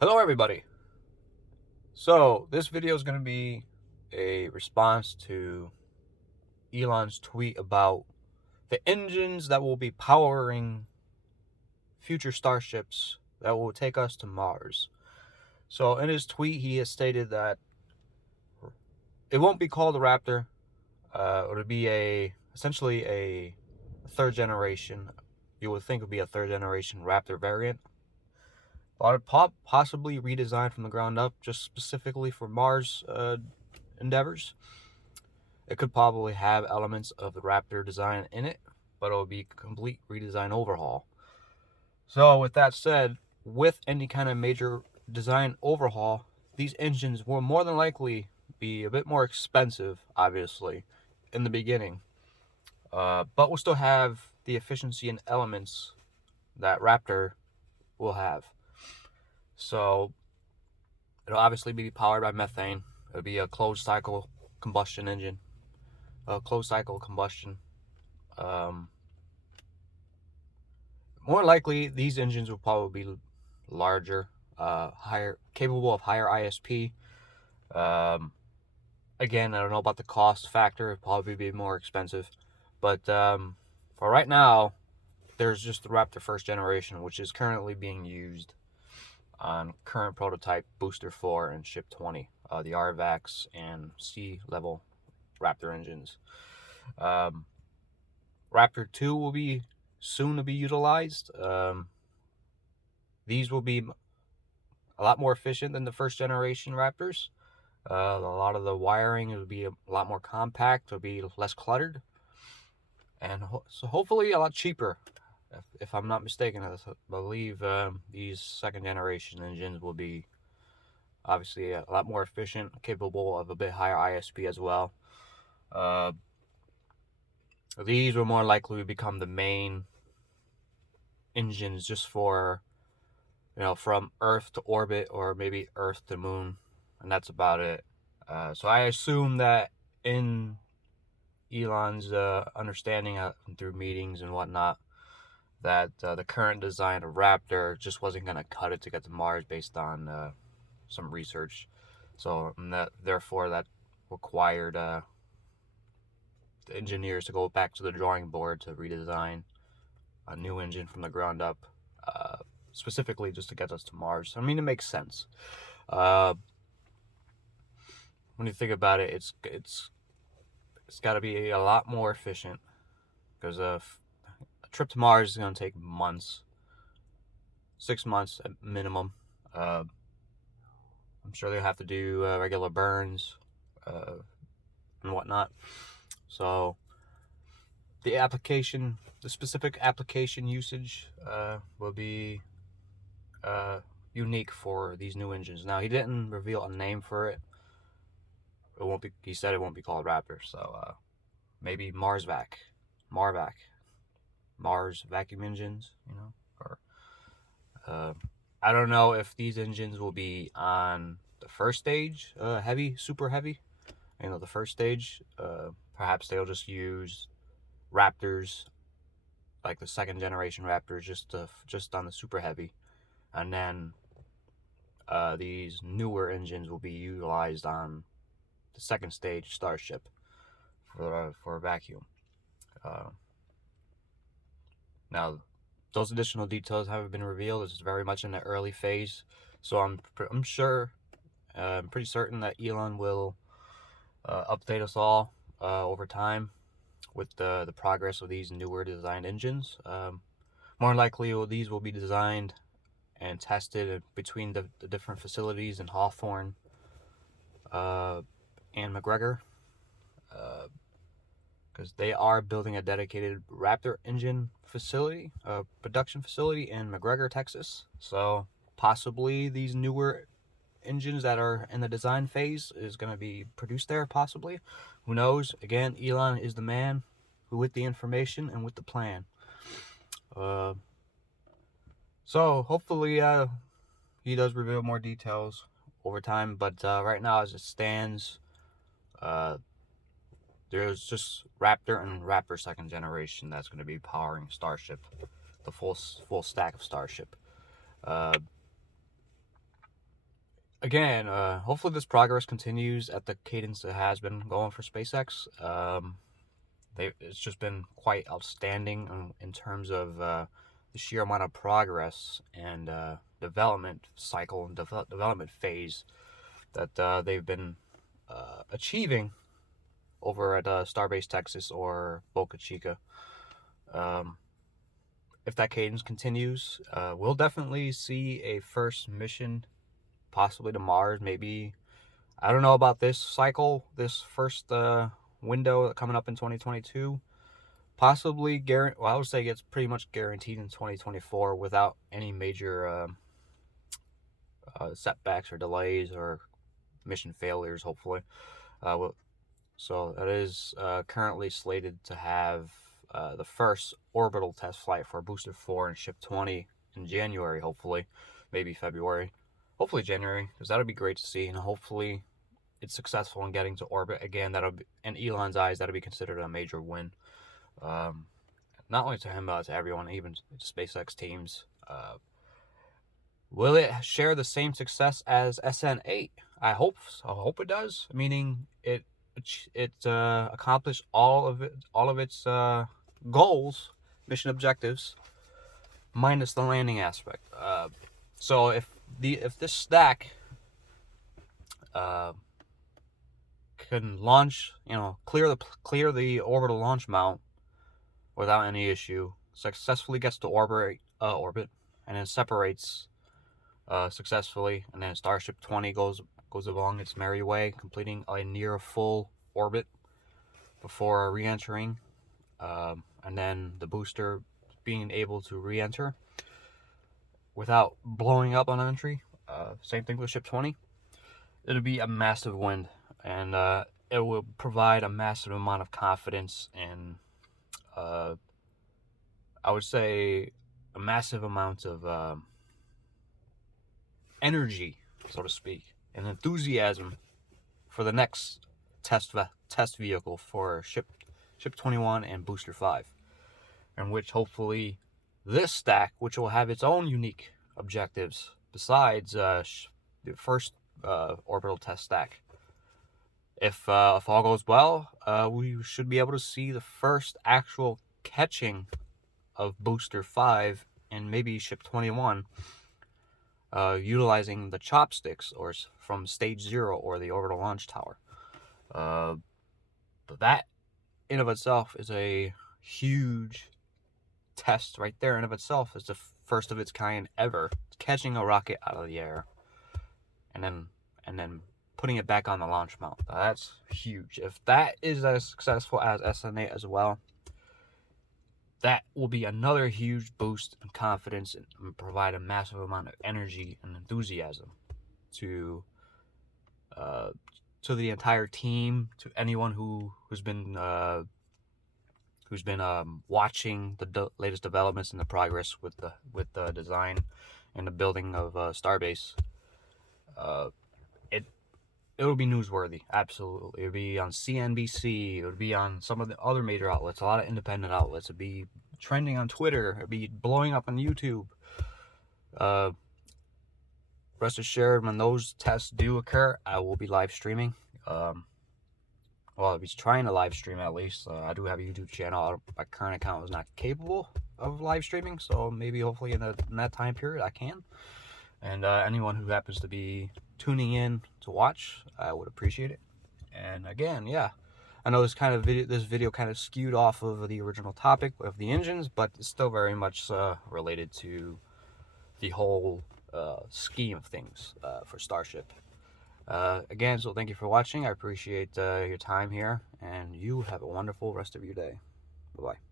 Hello everybody. So this video is going to be a response to Elon's tweet about the engines that will be powering future starships that will take us to Mars. So in his tweet he has stated that it won't be called a Raptor. It'll be essentially a third generation. You would think it would be a third generation Raptor variant. But possibly redesigned from the ground up just specifically for Mars endeavors. It could probably have elements of the Raptor design in it, but it will be a complete redesign overhaul. So with that said, with any kind of major design overhaul, these engines will more than likely be a bit more expensive, obviously, in the beginning. But we'll still have the efficiency and elements that Raptor will have. So it'll obviously be powered by methane. It'll be a closed cycle combustion engine. Closed cycle combustion. More likely, these engines will probably be larger, higher, capable of higher ISP. Again, I don't know about the cost factor. It'll probably be more expensive. But for right now, there's just the Raptor first generation, which is currently being used on current prototype Booster 4 and Ship 20, the RVAX and C-level Raptor engines. Raptor 2 will be soon to be utilized. These will be a lot more efficient than the first generation Raptors. A lot of the wiring will be a lot more compact. It'll be less cluttered, and so hopefully a lot cheaper. If I'm not mistaken, I believe these second generation engines will be obviously a lot more efficient, capable of a bit higher ISP as well. These will more likely become the main engines just for, from Earth to orbit, or maybe Earth to Moon, and that's about it. So I assume that in Elon's understanding through meetings and whatnot, that the current design of Raptor just wasn't going to cut it to get to Mars based on some research. So therefore that required the engineers to go back to the drawing board to redesign a new engine from the ground up, specifically just to get us to Mars. I mean, it makes sense. When you think about it, it's got to be a lot more efficient, because a trip to Mars is going to take months, 6 months at minimum. I'm sure they have to do regular burns and whatnot. So the specific application usage will be unique for these new engines. Now, he didn't reveal a name for it. It won't be. He said it won't be called Raptor. So maybe Mars vacuum engines. Or I don't know if these engines will be on the first stage, super heavy. The first stage. Perhaps they'll just use Raptors, like the second generation Raptors, just on the super heavy, and then these newer engines will be utilized on the second stage Starship for vacuum. Now, those additional details haven't been revealed. It's very much in the early phase, so I'm pretty certain that Elon will update us all over time with the progress of these newer designed engines. More likely, these will be designed and tested between the different facilities in Hawthorne and McGregor, because they are building a dedicated Raptor engine facility, production facility in McGregor, Texas. So possibly these newer engines that are in the design phase is going to be produced there, possibly. Who knows? Again, Elon is the man who with the information and with the plan. So hopefully he does reveal more details over time, but right now, as it stands, there's just Raptor and Raptor second generation that's going to be powering Starship, the full stack of Starship. again, hopefully this progress continues at the cadence it has been going for SpaceX. It's just been quite outstanding in terms of the sheer amount of progress and development cycle and development phase that they've been achieving over at Starbase Texas or Boca Chica. If that cadence continues, we'll definitely see a first mission, possibly to Mars. Maybe, I don't know about this cycle, this first window coming up in 2022. Possibly, well, I would say it's pretty much guaranteed in 2024 without any major setbacks or delays or mission failures, hopefully. So that is currently slated to have the first orbital test flight for Booster 4 and Ship 20 in January, hopefully. Maybe February. Hopefully January, because that would be great to see. And hopefully it's successful in getting to orbit. Again, that'll be, in Elon's eyes, that'll be considered a major win. Not only to him, but to everyone, even SpaceX teams. Will it share the same success as SN8? I hope it does. Meaning it accomplished all of its goals, mission objectives, minus the landing aspect. So if this stack can launch, clear the orbital launch mount without any issue, successfully gets to orbit, and then separates successfully, and then Starship 20 goes along its merry way, completing a near full orbit before re-entering, and then the booster being able to re-enter without blowing up on entry. Same thing with Ship 20. It'll be a massive win, and it will provide a massive amount of confidence and I would say a massive amount of energy, so to speak, and enthusiasm for the next test vehicle for Ship 21 and Booster 5, in which hopefully this stack, which will have its own unique objectives besides the first orbital test stack. If all goes well, we should be able to see the first actual catching of Booster 5 and maybe Ship 21 utilizing the chopsticks or from Stage 0 or the orbital launch tower. But that in of itself is a huge test right there in of itself. It's the first of its kind ever, catching a rocket out of the air and then putting it back on the launch mount. That's huge. If that is as successful as SN8 as well, that will be another huge boost in confidence and provide a massive amount of energy and enthusiasm to the entire team, to anyone who's been watching the latest developments and the progress with the design and the building of Starbase. It would be newsworthy, absolutely. It would be on CNBC. It would be on some of the other major outlets, a lot of independent outlets. It would be trending on Twitter. It would be blowing up on YouTube. Rest assured, when those tests do occur, I will be live streaming. Well, I'll be trying to live stream at least. I do have a YouTube channel. My current account is not capable of live streaming, so maybe hopefully in that time period I can. And anyone who happens to be tuning in to watch, I would appreciate it. And again, yeah, I know this video kind of skewed off of the original topic of the engines, but it's still very much related to the whole scheme of things for Starship. Again, so thank you for watching. I appreciate your time here, and you have a wonderful rest of your day. Bye-bye.